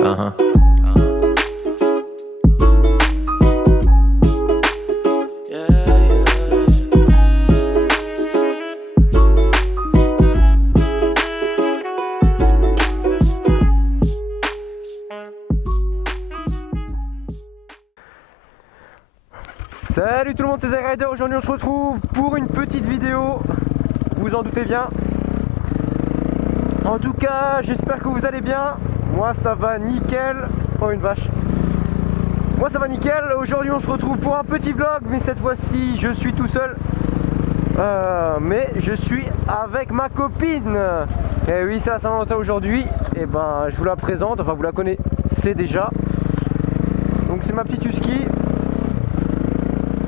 Uh-huh. Salut tout le monde, c'est ZRider. Aujourd'hui on se retrouve pour une petite vidéo, vous en doutez bien. En tout cas, j'espère que vous allez bien. Moi ça va nickel. Oh, une vache. Moi ça va nickel. Aujourd'hui on se retrouve pour un petit vlog, mais cette fois-ci je suis tout seul. Mais je suis avec ma copine. Et oui, c'est la Saint-Valentin aujourd'hui. Et ben je vous la présente, enfin vous la connaissez déjà. Donc c'est ma petite Husky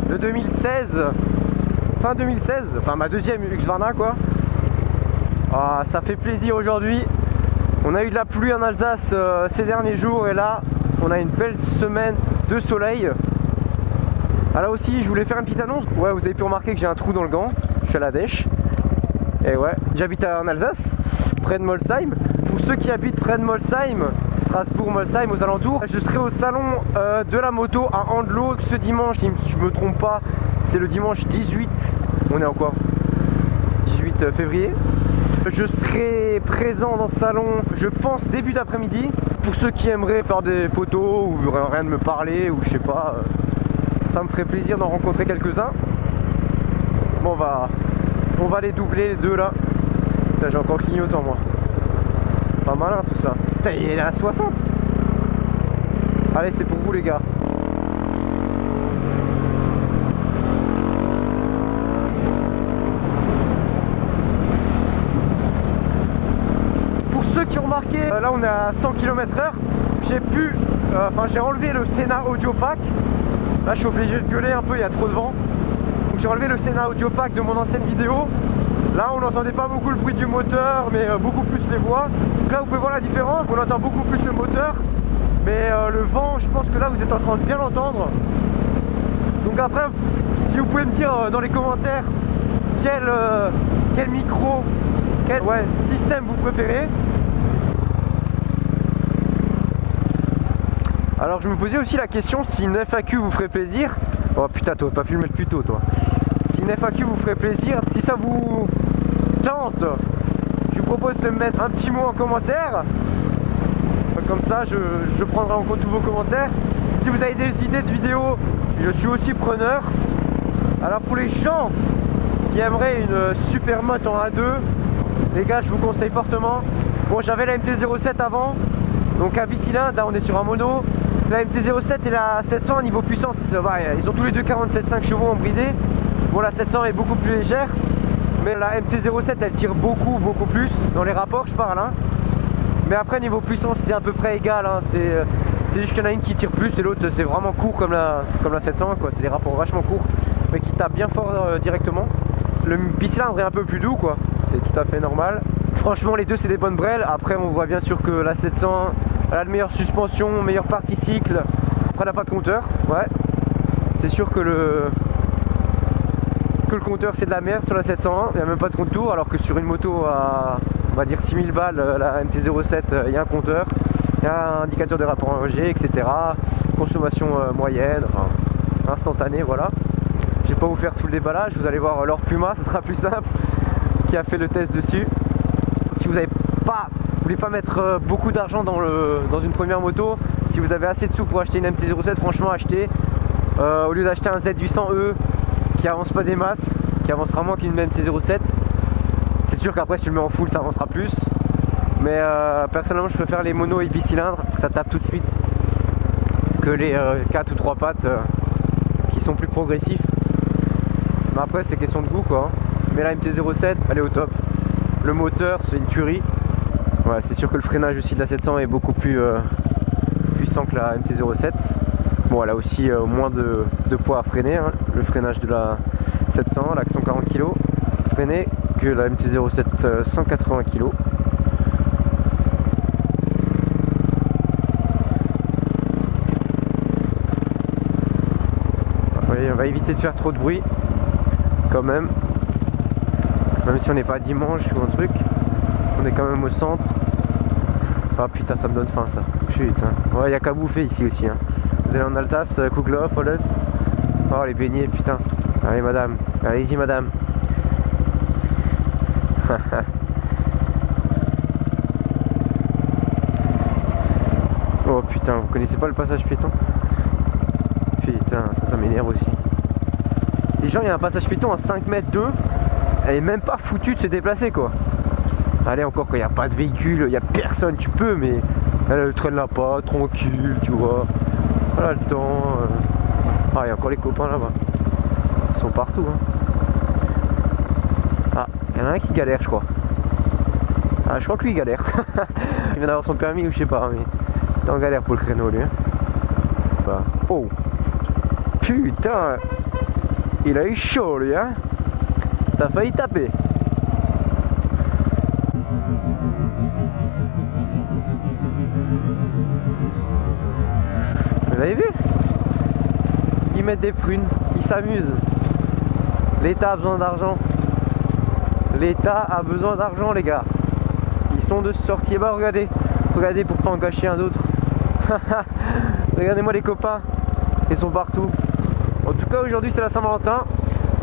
de 2016, fin 2016, enfin ma deuxième Husqvarna quoi. Ah, ça fait plaisir aujourd'hui. On a eu de la pluie en Alsace ces derniers jours et là on a une belle semaine de soleil. Ah, là aussi je voulais faire une petite annonce. Ouais, vous avez pu remarquer que j'ai un trou dans le gant. Je suis à la dèche. Et ouais, j'habite en Alsace, près de Molsheim. Pour ceux qui habitent près de Molsheim, Strasbourg, Molsheim, aux alentours, je serai au salon de la moto à Andlo ce dimanche, si je me trompe pas, c'est le dimanche 18, on est en quoi 18 février. Je serai présent dans ce salon, je pense début d'après-midi. Pour ceux qui aimeraient faire des photos ou rien de me parler ou je sais pas, ça me ferait plaisir d'en rencontrer quelques-uns. Bon, on va les doubler les deux là. Putain, j'ai encore clignotant moi. Pas malin tout ça. Putain, il est à 60. Allez, c'est pour vous les gars. Pour ceux qui ont remarqué, là on est à 100 km/h. J'ai enlevé le Sena Audio Pack. Là je suis obligé de gueuler un peu, il y a trop de vent. Donc j'ai enlevé le Sena Audio Pack de mon ancienne vidéo. Là on n'entendait pas beaucoup le bruit du moteur, mais beaucoup plus les voix. Donc là vous pouvez voir la différence, on entend beaucoup plus le moteur. Mais le vent, je pense que là vous êtes en train de bien l'entendre. Donc après, si vous pouvez me dire dans les commentaires quel micro, quel système vous préférez. Alors je me posais aussi la question si une FAQ vous ferait plaisir. Oh putain, t'aurais pas pu le mettre plus tôt toi. Si une FAQ vous ferait plaisir, si ça vous tente, je vous propose de me mettre un petit mot en commentaire. Comme ça je prendrai en compte tous vos commentaires. Si vous avez des idées de vidéos, je suis aussi preneur. Alors pour les gens qui aimeraient une super moto en A2, les gars, je vous conseille fortement. Bon, j'avais la MT-07 avant, donc un bicylindre, là on est sur un mono. La MT-07 et la 700 niveau puissance, ils ont tous les deux 47,5 chevaux en bridé. Bon, la 700 est beaucoup plus légère, mais la MT-07 elle tire beaucoup plus dans les rapports, je parle hein. Mais après niveau puissance c'est à peu près égal hein. C'est juste qu'il y en a une qui tire plus et l'autre c'est vraiment court comme la 700 quoi. C'est des rapports vachement courts mais qui tapent bien fort directement. Le bicylindre est un peu plus doux quoi, c'est tout à fait normal. Franchement les deux c'est des bonnes brelles. Après on voit bien sûr que la 700 elle a de meilleure suspension, meilleure partie cycle. Après elle n'a pas de compteur, ouais. C'est sûr que le compteur c'est de la merde sur la 701, il n'y a même pas de compte tour, alors que sur une moto à on va dire 6000 balles, la MT-07, il y a un compteur, il y a un indicateur de rapport G, etc. Consommation moyenne, enfin instantanée, voilà. Je vais pas vous faire tout le déballage, vous allez voir leur Puma, ce sera plus simple, qui a fait le test dessus. Si vous voulez pas mettre beaucoup d'argent dans une première moto, si vous avez assez de sous pour acheter une MT-07, franchement achetez, au lieu d'acheter un Z800E qui avance pas des masses, qui avancera moins qu'une MT-07. C'est sûr qu'après si tu le mets en full ça avancera plus. Mais personnellement je préfère les monos et bicylindres, ça tape tout de suite, que les 4 ou 3 pattes qui sont plus progressifs. Mais après c'est question de goût quoi. Mais la MT-07 elle est au top. Le moteur c'est une tuerie. Ouais, c'est sûr que le freinage aussi de la 700 est beaucoup plus puissant que la MT-07. Bon, elle a aussi moins de poids à freiner, hein. Le freinage de la 700, là, 140 kg freiné, que la MT-07 180 kg. On va éviter de faire trop de bruit, quand même si on n'est pas dimanche ou un truc, on est quand même au centre. Ah putain, ça me donne faim ça. Putain. Ouais, y a qu'à bouffer ici aussi. Hein. Vous allez en Alsace, Kugloff, Holles. Oh, les beignets, putain. Allez, madame. Allez-y, madame. Oh putain, vous connaissez pas le passage piéton? Putain, ça m'énerve aussi. Les gens, il y a un passage piéton à 5 mètres d'eux. Elle est même pas foutue de se déplacer, quoi. Allez, encore quand il n'y a pas de véhicule, il n'y a personne, tu peux, mais elle traîne là pas, tranquille, tu vois. Elle a le temps. Ah, il y a encore les copains là-bas. Ils sont partout. Hein. Ah, il y en a un qui galère, je crois. Ah, je crois que lui il galère. Il vient d'avoir son permis ou je sais pas, mais il est en galère pour le créneau, lui. Hein. Bah. Oh, putain, il a eu chaud, lui. Hein. Ça a failli taper. Vous avez vu? Ils mettent des prunes, ils s'amusent. L'État a besoin d'argent. L'État a besoin d'argent, les gars. Ils sont de sortie. Bah regardez, regardez pour pas en gâcher un autre. Regardez-moi les copains, ils sont partout. En tout cas aujourd'hui c'est la Saint-Valentin.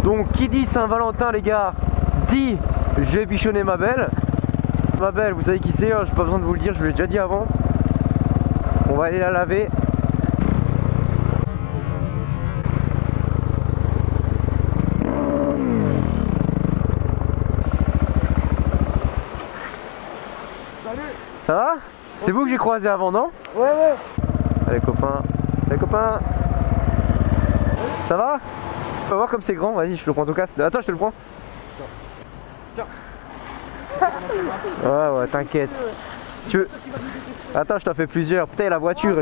Donc qui dit Saint-Valentin, les gars, dit je vais bichonner ma belle. Ma belle, vous savez qui c'est, hein, j'ai pas besoin de vous le dire, je vous l'ai déjà dit avant. On va aller la laver. Salut. Ça va? C'est vous que j'ai croisé avant, non? Ouais. Allez copains. Allez copains. Ça va? On va voir comme c'est grand, vas-y je te le prends ton casque. Attends, je te le prends. Tiens. Ouais, t'inquiète. Tu veux... Attends, je t'en fais plusieurs. Putain, la voiture,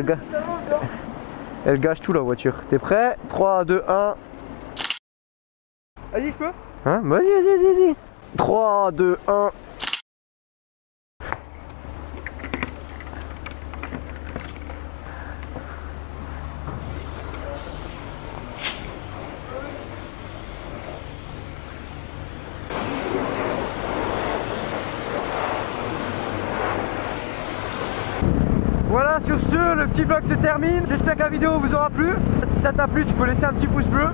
elle gâche tout, la voiture. T'es prêt? 3, 2, 1. Vas-y, je peux? Hein? Vas-y. 3, 2, 1. Voilà, sur ce, le petit vlog se termine. J'espère que la vidéo vous aura plu. Si ça t'a plu, tu peux laisser un petit pouce bleu.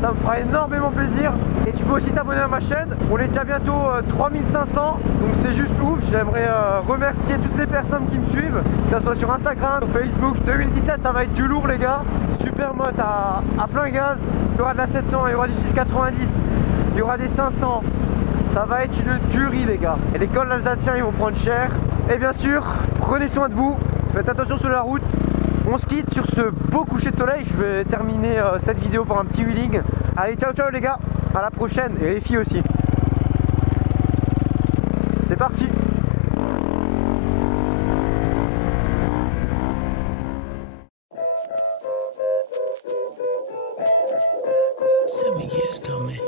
Ça me fera énormément plaisir. Et tu peux aussi t'abonner à ma chaîne. On est déjà bientôt 3500. Donc c'est juste ouf. J'aimerais remercier toutes les personnes qui me suivent. Que ce soit sur Instagram, sur Facebook. 2017, ça va être du lourd, les gars. Super moto à plein gaz. Il y aura de la 700, il y aura du 690. Il y aura des 500. Ça va être une tuerie, les gars. Et les cols alsaciens, ils vont prendre cher. Et bien sûr, prenez soin de vous. Faites attention sur la route. On se quitte sur ce beau coucher de soleil. Je vais terminer cette vidéo par un petit wheeling. Allez, ciao les gars, à la prochaine. Et les filles aussi. C'est parti. Coming.